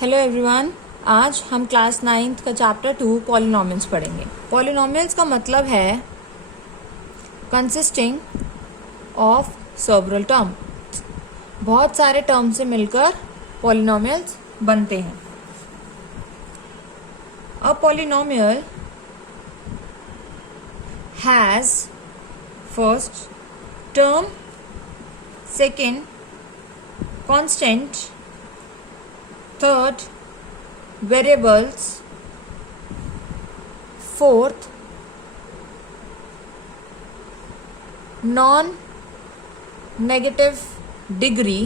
Hello everyone, आज हम class 9th का चैप्टर 2 पॉलिनोमियल्स पढ़ेंगे। पॉलिनोमियल्स का मतलब है कंसिस्टिंग ऑफ सेवरल टर्म। बहुत सारे टर्म से मिलकर पॉलिनोमियल्स बनते हैं। A polynomial has first term, second constant, third variables, fourth non-negative degree,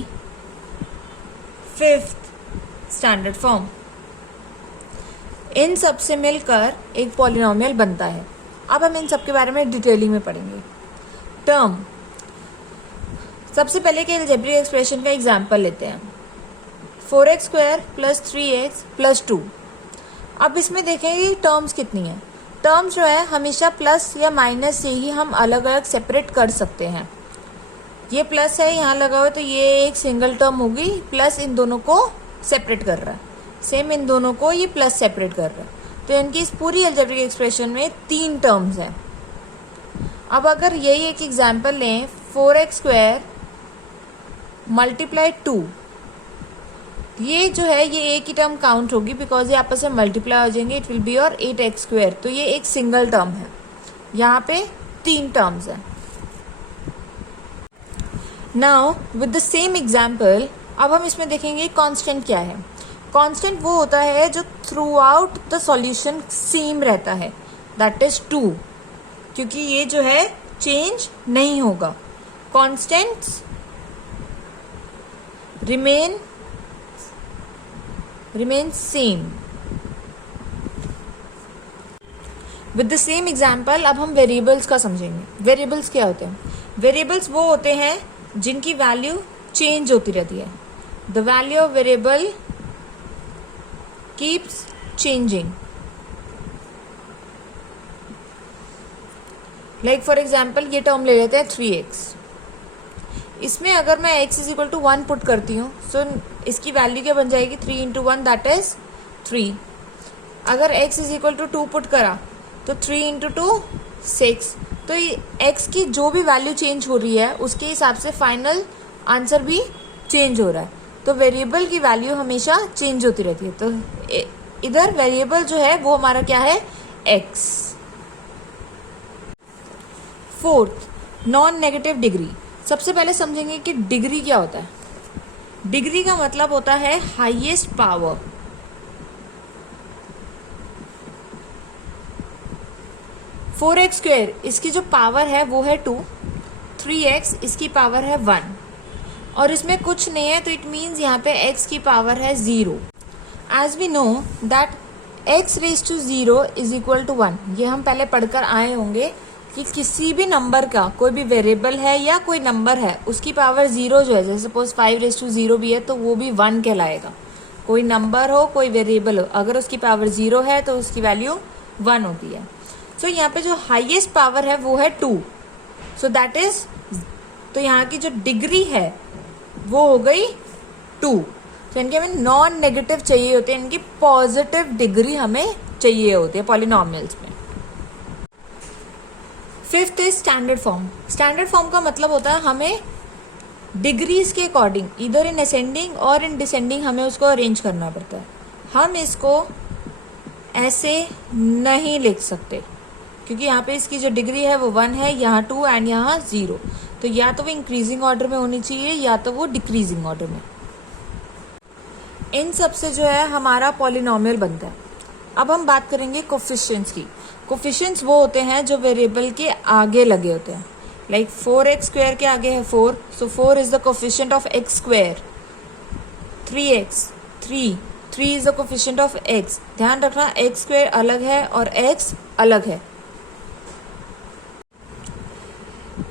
fifth standard form. इन सब से मिलकर एक पॉलिनोमियल बनता है। अब हम इन सब के बारे में डिटेलिंग में पढ़ेंगे। टर्म, सबसे पहले के अलजेब्रिक एक्सप्रेशन का एग्जांपल लेते हैं। 4x square plus 3x plus 2। अब इसमें देखेंगे टर्म्स कितनी है। टर्म्स जो है हमेशा प्लस या माइनस से ही हम अलग अलग सेपरेट कर सकते हैं। ये प्लस है यहाँ लगा हुआ, तो ये एक सिंगल टर्म होगी, प्लस इन दोनों को सेपरेट कर रहा है। सेम इन दोनों को ये प्लस सेपरेट कर रहा है, तो इनकी इस पूरी अलजेब्रिक एक्सप्रेशन में 3 टर्म्स हैं। अब अगर यही एक एग्जाम्पल लें, 4x स्क्वायर मल्टीप्लाई 2, ये जो है ये एक ही टर्म काउंट होगी बिकॉज ये आपस में मल्टीप्लाई हो जाएंगे। इट विल बी और 8x स्क्वायर, तो ये एक सिंगल टर्म है। यहाँ पे 3 टर्म्स हैं। Now with the same example अब हम इसमें देखेंगे कांस्टेंट क्या है। कांस्टेंट वो होता है जो through out the solution same रहता है, दैट इज 2, क्योंकि ये जो है चेंज नहीं होगा। Constants remain same. With the same example अब हम वेरिएबल्स का समझेंगे। वेरिएबल्स क्या होते हैं? वेरिएबल्स वो होते हैं जिनकी वैल्यू चेंज होती रहती है। The value of variable keeps changing. Like for example ये टर्म ले लेते हैं 3x। इसमें अगर मैं x is equal to 1 put करती हूँ, सो इसकी वैल्यू क्या बन जाएगी? 3 इंटू 1 दैट इज 3। अगर x is equal to 2 put करा तो 3 इंटू 2 6। तो x की जो भी वैल्यू चेंज हो रही है उसके हिसाब से फाइनल आंसर भी चेंज हो रहा है। तो वेरिएबल की वैल्यू हमेशा चेंज होती रहती है। तो इधर वेरिएबल जो है वो हमारा क्या है? x। Fourth, non negative degree. सबसे पहले समझेंगे कि डिग्री क्या होता है। डिग्री का मतलब होता है highest power. Four x square इसकी जो पावर है वो है 2, 3x इसकी पावर है 1, और इसमें कुछ नहीं है, तो इट मीन्स यहाँ पे x की पावर है 0। As we know that x raise to 0 is equal to 1। ये हम पहले पढ़कर आए होंगे कि किसी भी नंबर का, कोई भी वेरिएबल है या कोई नंबर है, उसकी पावर 0 जो है, जैसे सपोज 5 भी है तो वो भी 1 कहलाएगा। कोई नंबर हो, कोई वेरिएबल हो, अगर उसकी पावर 0 है तो उसकी वैल्यू 1 होती है। सो यहाँ पे जो हाईएस्ट पावर है वो है 2। सो दैट इज, तो यहाँ की जो डिग्री है वो हो गई 2। तो इनके हमें नॉन नेगेटिव चाहिए होते हैं, इनकी पॉजिटिव डिग्री हमें चाहिए होती है पॉलिनोमियल्स में। Fifth is standard form. Standard form का मतलब होता है हमें डिग्रीज के अकॉर्डिंग, इधर इन असेंडिंग और इन डिसेंडिंग, हमें उसको अरेंज करना पड़ता है। हम इसको ऐसे नहीं लिख सकते क्योंकि यहाँ पे इसकी जो डिग्री है वो 1 है, यहाँ 2 एंड यहाँ 0। तो या तो वो इंक्रीजिंग ऑर्डर में होनी चाहिए या तो वो डिक्रीजिंग ऑर्डर में। इन सब से जो है हमारा पॉलिनोमियल बनता है। अब हम बात करेंगे कोफिशिएंट्स की। कोफिशिएंट्स वो होते हैं जो वेरिएबल के आगे लगे होते हैं। लाइक 4x स्क्वायर के आगे है 4, सो 4 is the coefficient of x square. 3x 3 is the coefficient of x। ध्यान रखना x स्क्वायर अलग है और x अलग है।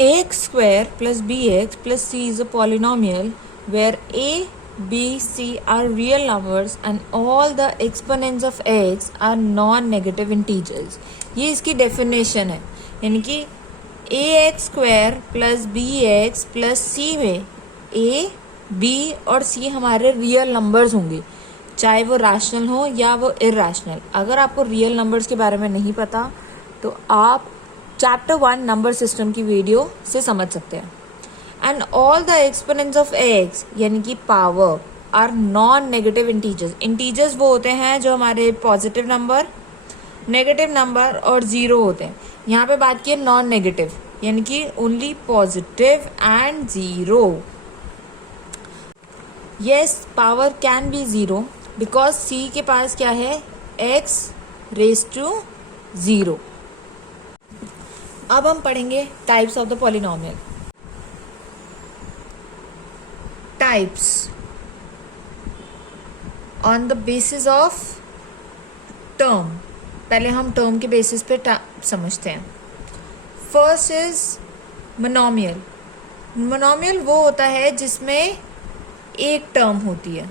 ax square plus bx plus c is a polynomial where a, b, c are real numbers and all the exponents of x are non-negative integers. ये इसकी definition है, यानी कि ax square plus bx plus c में a, b और c हमारे real numbers होंगे, चाहे वो रैशनल हो या वो इरैशनल। अगर आपको रियल नंबर्स के बारे में नहीं पता तो आप चैप्टर 1 नंबर सिस्टम की वीडियो से समझ सकते हैं। And all the exponents of x यानी कि power are non negative integers. Integers वो होते हैं जो हमारे पॉजिटिव नंबर, नेगेटिव नंबर और ज़ीरो होते हैं। यहाँ पे बात की है नॉन नेगेटिव यानी कि only positive and zero. Yes, power can be zero because c के पास क्या है, एक्स रेज टू ज़ीरो। अब हम पढ़ेंगे types of the polynomial. Types on the basis of term. पहले हम टर्म के बेसिस पे समझते हैं। First is monomial. मोनोमियल वो होता है जिसमें एक टर्म होती है।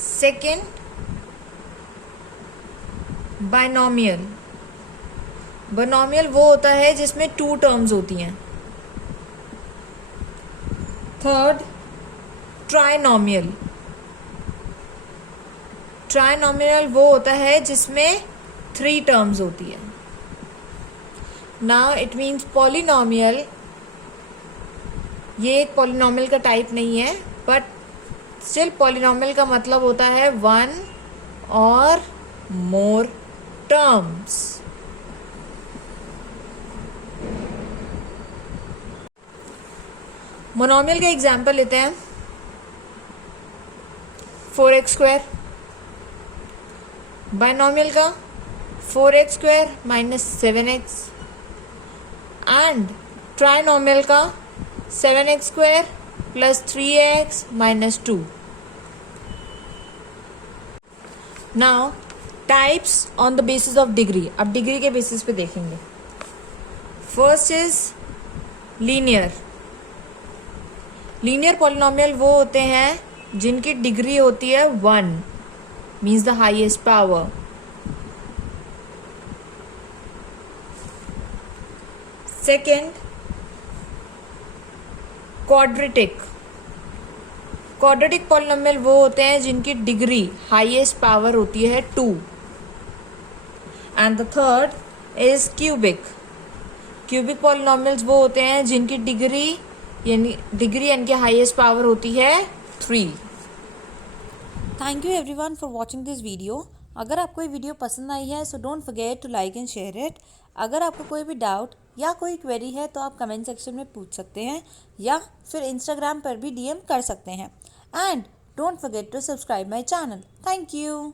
Second, binomial. बाइनोमियल वो होता है जिसमें टू टर्म्स होती हैं। Third, trinomial. ट्राइनोमियल वो होता है जिसमें थ्री टर्म्स होती है। नाउ इट मीन्स पॉलिनोमियल, ये एक पॉलिनोमियल का टाइप नहीं है, बट स्टिल पॉलिनोमियल का मतलब होता है वन और मोर टर्म्स। मोनोमियल का एग्जाम्पल लेते हैं। 4x²। बाइनोमियल का 4x² minus 7x। And trinomial का 7x² plus 3x minus 2। Now types on the basis of degree. अब डिग्री के बेसिस पे देखेंगे। First is linear. Linear polynomial वो होते हैं जिनकी डिग्री होती है 1, means the highest power. Second, quadratic. Quadratic polynomial वो होते हैं जिनकी डिग्री हाईएस्ट पावर होती है 2। And the third is cubic. Cubic polynomials वो होते हैं जिनकी डिग्री यानी कि हाईएस्ट पावर होती है 3। Thank you everyone for watching this video. अगर आपको ये वीडियो पसंद आई है so don't forget to like and share it. अगर आपको कोई भी डाउट या कोई क्वेरी है तो आप कमेंट सेक्शन में पूछ सकते हैं या फिर इंस्टाग्राम पर भी DM कर सकते हैं। And don't forget to subscribe my channel. Thank you.